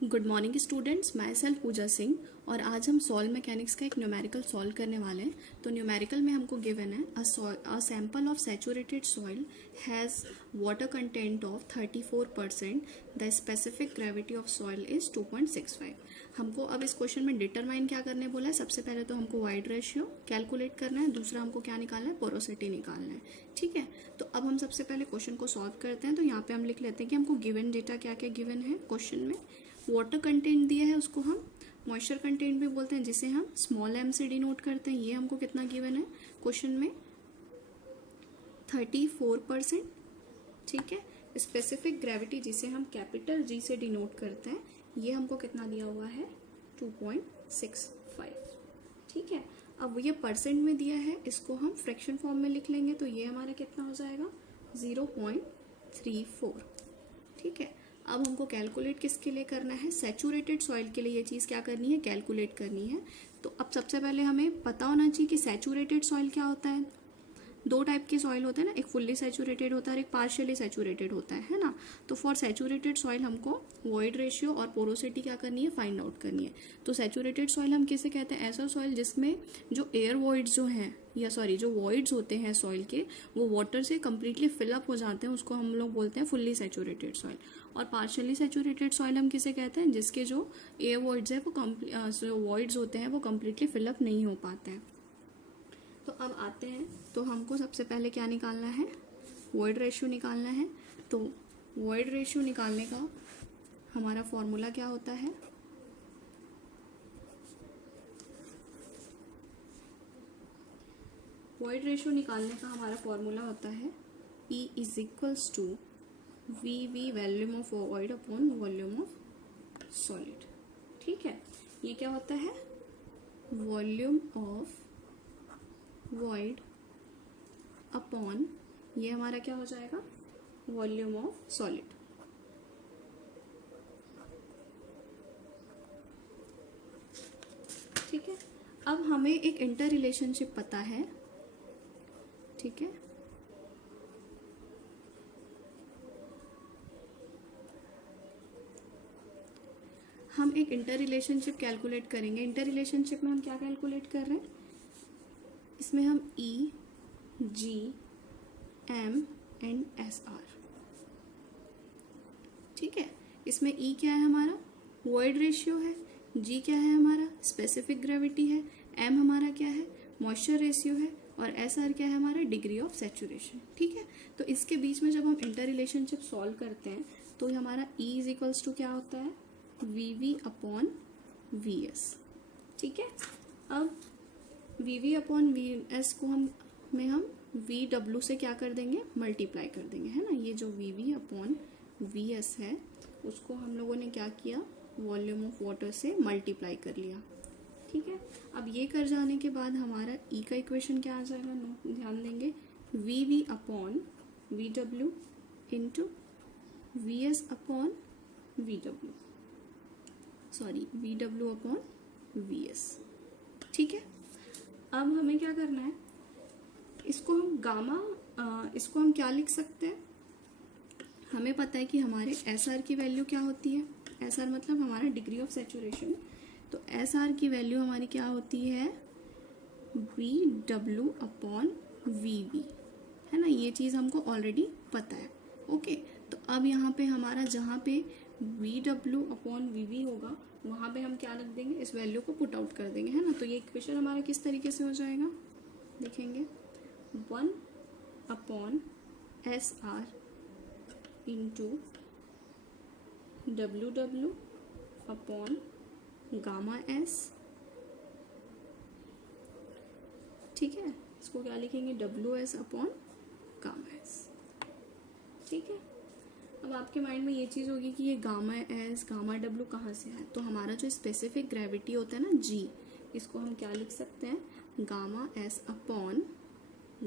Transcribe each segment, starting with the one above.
Good morning students, myself Pooja Singh. और आज हम सॉइल मैकेनिक्स का एक न्यूमेरिकल सॉल्व करने वाले हैं। तो न्यूमेरिकल में हमको गिवन है a sample of saturated soil has water content of 34%, the specific gravity of soil is 2.65। हमको अब इस क्वेश्चन में डिटरमाइन क्या करने बोला है। सबसे पहले तो हमको वाइड रेशियो कैलकुलेट करना है, दूसरा हमको क्या निकालना है, पोरोसिटी निकालना है। ठीक है, तो अब हम सबसे पहले क्वेश्चन को सॉल्व करते हैं। तो यहाँ पे हम लिख लेते हैं कि हमको गिवन डेटा क्या क्या गिवन है क्वेश्चन में। वाटर कंटेंट दिया है, उसको हम मॉइस्चर कंटेंट भी बोलते हैं, जिसे हम स्मॉल m से डिनोट करते हैं। ये हमको कितना गिवन है क्वेश्चन में, 34%। ठीक है, स्पेसिफिक ग्रेविटी जिसे हम कैपिटल G से डिनोट करते हैं, ये हमको कितना दिया हुआ है, 2.65। ठीक है, अब ये परसेंट में दिया है, इसको हम फ्रैक्शन फॉर्म में लिख लेंगे। तो ये हमारा कितना हो जाएगा, 0.34। ठीक है, अब हमको कैलकुलेट किसके लिए करना है, सैचुरेटेड सॉइल के लिए ये चीज़ क्या करनी है, कैलकुलेट करनी है। तो अब सबसे पहले हमें पता होना चाहिए कि सैचुरेटेड सॉइल क्या होता है। दो टाइप के सॉइल होते हैं ना, एक फुल्ली सैचुरेटेड होता है और एक पार्शियली सैचुरेटेड होता है ना। तो फॉर सैचुरेटेड सॉइल हमको वॉइड रेशियो और पोरोसिटी क्या करनी है, फाइंड आउट करनी है। तो सैचुरेटेड सॉइल हम किसे कहते हैं, ऐसा सॉइल जिसमें जो एयर वॉइड्स जो हैं, या सॉरी जो वॉइड्स होते हैं सॉइल के, वो वाटर से कम्प्लीटली फिलअप हो जाते हैं, उसको हम लोग बोलते हैं फुल्ली सैचुरेटेड सॉइल। और पार्शियली सैचुरेटेड सॉइल हम किसे कहते हैं, जिसके जो एयर वॉइड्स है वो जो वॉइड्स होते हैं वो कम्प्लीटली फिलअप नहीं हो पाते हैं। तो अब आते हैं, तो हमको सबसे पहले क्या निकालना है, वॉइड रेशियो निकालना है। तो वॉइड रेशियो निकालने का हमारा फॉर्मूला क्या होता है, वॉइड रेशियो निकालने का हमारा फॉर्मूला होता है E is equals to VV volume of void upon volume of solid. ठीक है, ये क्या होता है, वॉल्यूम ऑफ वॉइड अपॉन, ये हमारा क्या हो जाएगा, वॉल्यूम ऑफ सॉलिड। ठीक है, अब हमें एक इंटर रिलेशनशिप पता है। ठीक है, हम एक इंटर रिलेशनशिप कैलकुलेट करेंगे। इंटर रिलेशनशिप में हम क्या कैलकुलेट कर रहे हैं, इसमें हम E, G, M and SR। ठीक है, इसमें E क्या है हमारा, वॉइड रेशियो है, G क्या है हमारा, स्पेसिफिक ग्रेविटी है, M हमारा क्या है, मॉइस्चर रेशियो है, और SR क्या है हमारा, डिग्री ऑफ सैचुरेशन। ठीक है, तो इसके बीच में जब हम इंटर रिलेशनशिप सॉल्व करते हैं तो हमारा E इज इक्वल्स टू क्या होता है, VV अपॉन VS। ठीक है, अब VV अपॉन VS को हम VW से क्या कर देंगे, मल्टीप्लाई कर देंगे, है ना। ये जो VV अपॉन VS है उसको हम लोगों ने क्या किया, वॉल्यूम ऑफ वाटर से मल्टीप्लाई कर लिया। ठीक है, अब ये कर जाने के बाद हमारा E का इक्वेशन क्या आ जाएगा, ध्यान देंगे, VV upon VW into VS upon VW, sorry VW upon VS। ठीक है, अब हमें क्या करना है, इसको हम इसको हम क्या लिख सकते हैं, हमें पता है कि हमारे SR की वैल्यू क्या होती है, SR मतलब हमारा डिग्री ऑफ सैचुरेशन। तो SR की वैल्यू हमारी क्या होती है, VW अपॉन VV, है ना। ये चीज़ हमको ऑलरेडी पता है। ओके, तो अब यहाँ पे हमारा जहाँ पे VW अपॉन VV होगा वहाँ पे हम क्या लिख देंगे, इस वैल्यू को पुट आउट कर देंगे, है ना। तो ये इक्वेशन हमारा किस तरीके से हो जाएगा, देखेंगे, 1 upon SR into WW upon gamma S। ठीक है, इसको क्या लिखेंगे, WS अपॉन गामा S। ठीक है, अब आपके माइंड में ये चीज़ होगी कि ये गामा S गामा W कहाँ से है। तो हमारा जो स्पेसिफिक ग्रेविटी होता है ना G, इसको हम क्या लिख सकते हैं, gamma S upon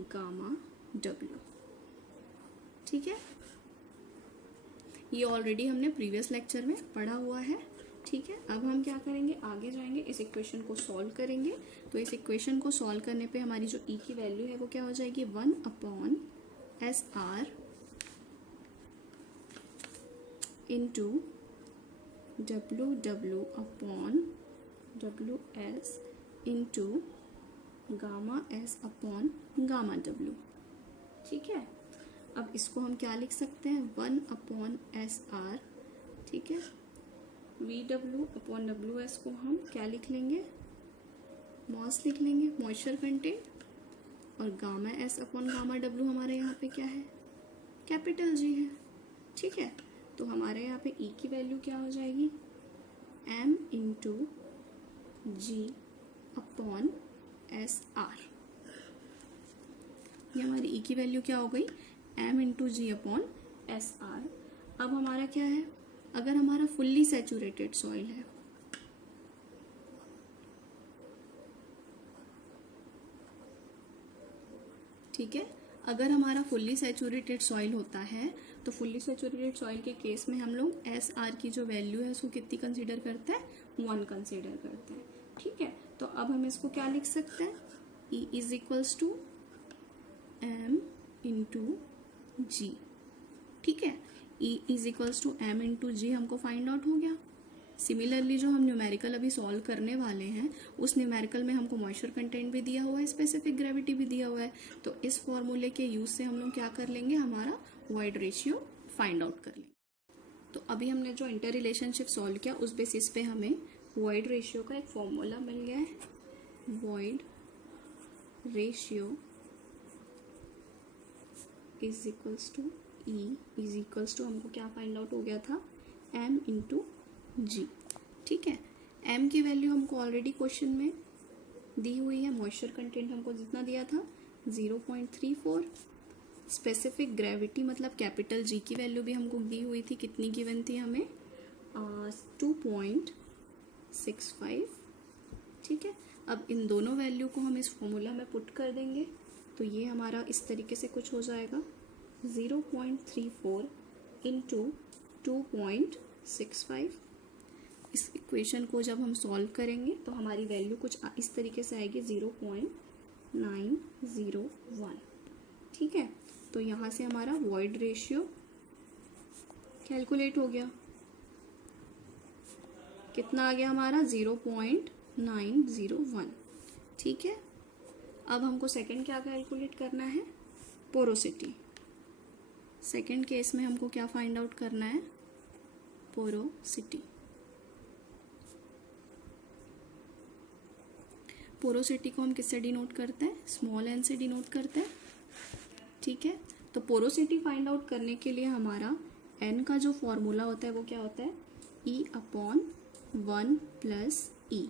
gamma W। ठीक है, ये ऑलरेडी हमने प्रीवियस लेक्चर में पढ़ा हुआ है। ठीक है, अब हम क्या करेंगे, आगे जाएंगे, इस इक्वेशन को सॉल्व करेंगे। तो इस इक्वेशन को सॉल्व करने पे हमारी जो E की वैल्यू है वो क्या हो जाएगी, 1 upon SR into WW upon WS into gamma S upon gamma W। ठीक है, अब इसको हम क्या लिख सकते हैं, 1 अपॉन SR। ठीक है, VW अपॉन WS को हम क्या लिख लेंगे, मॉस लिख लेंगे, मॉइस्चर कंटेंट, और gamma S upon gamma W हमारे यहाँ पे क्या है, कैपिटल G है। ठीक है, तो हमारे यहाँ पे E की वैल्यू क्या हो जाएगी, M into G upon SR। ये हमारी E की वैल्यू क्या हो गई, M into G upon SR। अब हमारा क्या है, अगर हमारा फुल्ली सैचुरेटेड सॉइल है, ठीक है, अगर हमारा फुल्ली सैचुरेटेड सॉइल होता है तो फुल्ली सैचुरेटेड सॉइल के केस में हम लोग SR की जो वैल्यू है उसको कितनी कंसीडर करते हैं, 1 कंसीडर करते हैं। ठीक है, तो अब हम इसको क्या लिख सकते हैं, E is equals to M into G। ठीक है, E is equals to M into G हमको फाइंड आउट हो गया। सिमिलरली जो हम न्यूमेरिकल अभी सॉल्व करने वाले हैं उस न्यूमेरिकल में हमको मॉइस्चर कंटेंट भी दिया हुआ है, स्पेसिफिक ग्रेविटी भी दिया हुआ है, तो इस फॉर्मूले के यूज से हम लोग क्या कर लेंगे, हमारा वॉइड रेशियो फाइंड आउट कर लेंगे। तो अभी हमने जो इंटर रिलेशनशिप सॉल्व किया उस बेसिस पे हमें वॉइड रेशियो का एक फॉर्मूला मिल गया है, void ratio is equals to E is equals to हमको क्या फाइंड आउट हो गया था, M इंटू G। ठीक है, M की वैल्यू हमको ऑलरेडी क्वेश्चन में दी हुई है, मॉइस्चर कंटेंट हमको जितना दिया था 0.34, स्पेसिफिक ग्रेविटी मतलब कैपिटल G की वैल्यू भी हमको दी हुई थी, कितनी गिवन थी हमें, 2.65। ठीक है, अब इन दोनों वैल्यू को हम इस फॉर्मूला में पुट कर देंगे तो ये हमारा इस तरीके से कुछ हो जाएगा, 0.34 इंटू 2.65। इस इक्वेशन को जब हम सॉल्व करेंगे तो हमारी वैल्यू कुछ इस तरीके से आएगी, 0.901। ठीक है, तो यहाँ से हमारा वॉइड रेशियो कैलकुलेट हो गया, कितना आ गया हमारा, 0.901। ठीक है, अब हमको सेकंड क्या कैलकुलेट करना है, पोरोसिटी। सेकंड केस में हमको क्या फाइंड आउट करना है, पोरोसिटी। पोरोसिटी को हम किससे डिनोट करते हैं, स्मॉल n से डिनोट करते हैं। ठीक है, तो पोरोसिटी फाइंड आउट करने के लिए हमारा n का जो फॉर्मूला होता है वो क्या होता है, E अपॉन 1 प्लस E।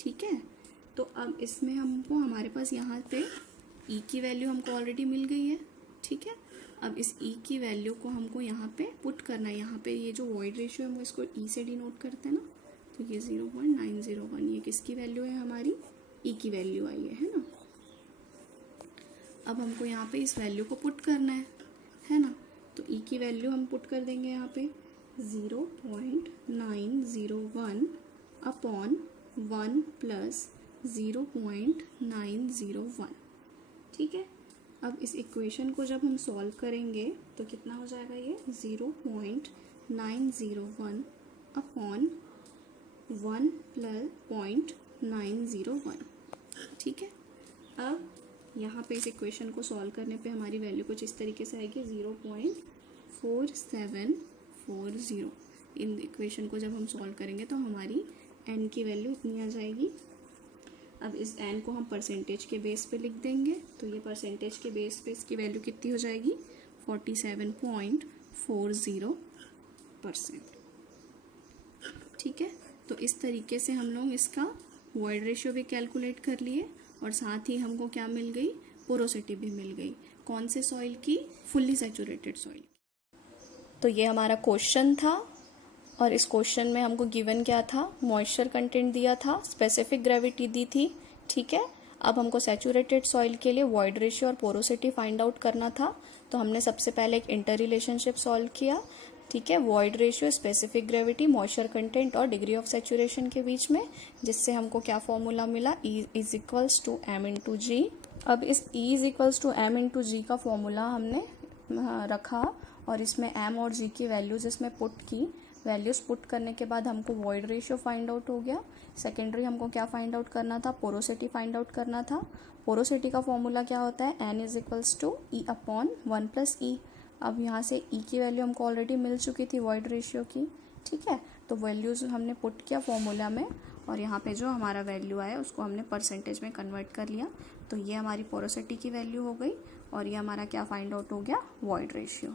ठीक है, तो अब इसमें हमको हमारे पास यहाँ पे E की वैल्यू हमको ऑलरेडी मिल गई है। ठीक है, अब इस E की वैल्यू को हमको यहाँ पे पुट करना है, यहाँ पे ये जो वॉइड रेशियो है वो इसको E से डिनोट करते हैं ना, तो ये 0.901 ये किसकी वैल्यू है, हमारी E की वैल्यू आई है ना। अब हमको यहाँ पे इस वैल्यू को पुट करना है ना, तो E की वैल्यू हम पुट कर देंगे यहाँ पे 0.901 अपॉन 1 प्लस 0.901। ठीक है, अब इस इक्वेशन को जब हम सॉल्व करेंगे तो कितना हो जाएगा, ये 0.901 अपॉन 1 प्लस 0.901। ठीक है, अब यहाँ पे इस इक्वेशन को सॉल्व करने पे हमारी वैल्यू कुछ इस तरीके से आएगी, 0.4740। इन इक्वेशन को जब हम सॉल्व करेंगे तो हमारी n की वैल्यू इतनी आ जाएगी। अब इस n को हम परसेंटेज के बेस पे लिख देंगे, तो ये परसेंटेज के बेस पे इसकी वैल्यू कितनी हो जाएगी, 47.40%। ठीक है, तो इस तरीके से हम लोग इसका वॉइड रेशियो भी कैलकुलेट कर लिए और साथ ही हमको क्या मिल गई, पोरोसिटी भी मिल गई। कौन से सॉइल की, फुल्ली सैचुरेटेड सॉइल। तो ये हमारा क्वेश्चन था और इस क्वेश्चन में हमको गिवन क्या था, मॉइस्चर कंटेंट दिया था, स्पेसिफिक ग्रेविटी दी थी। ठीक है, अब हमको सैचुरेटेड सॉइल के लिए वॉइड रेशियो और पोरोसिटी फाइंड आउट करना था, तो हमने सबसे पहले एक इंटर रिलेशनशिप सॉल्व किया। ठीक है, void ratio, specific gravity, moisture content और डिग्री ऑफ सैचुरेशन के बीच में, जिससे हमको क्या फॉर्मूला मिला, E is equals to M into G. अब इस E is equals to M into G का फॉर्मूला हमने रखा और इसमें एम और जी की वैल्यूज़ इसमें पुट की। वैल्यूज़ पुट करने के बाद हमको वॉइड रेशियो फाइंड आउट हो गया। सेकेंडरी हमको क्या फाइंड आउट करना था, पोरोसिटी फाइंड आउट करना था। पोरोसिटी का फॉर्मूला क्या होता है, N is equals to E upon 1+E। अब यहाँ से ई की वैल्यू हमको ऑलरेडी मिल चुकी थी वॉइड रेशियो की, ठीक है। तो वैल्यूज़ हमने पुट किया फॉर्मूला में और यहाँ पे जो हमारा वैल्यू आया उसको हमने परसेंटेज में कन्वर्ट कर लिया। तो ये हमारी पोरोसिटी की वैल्यू हो गई और ये हमारा क्या फाइंड आउट हो गया, वॉइड रेशियो।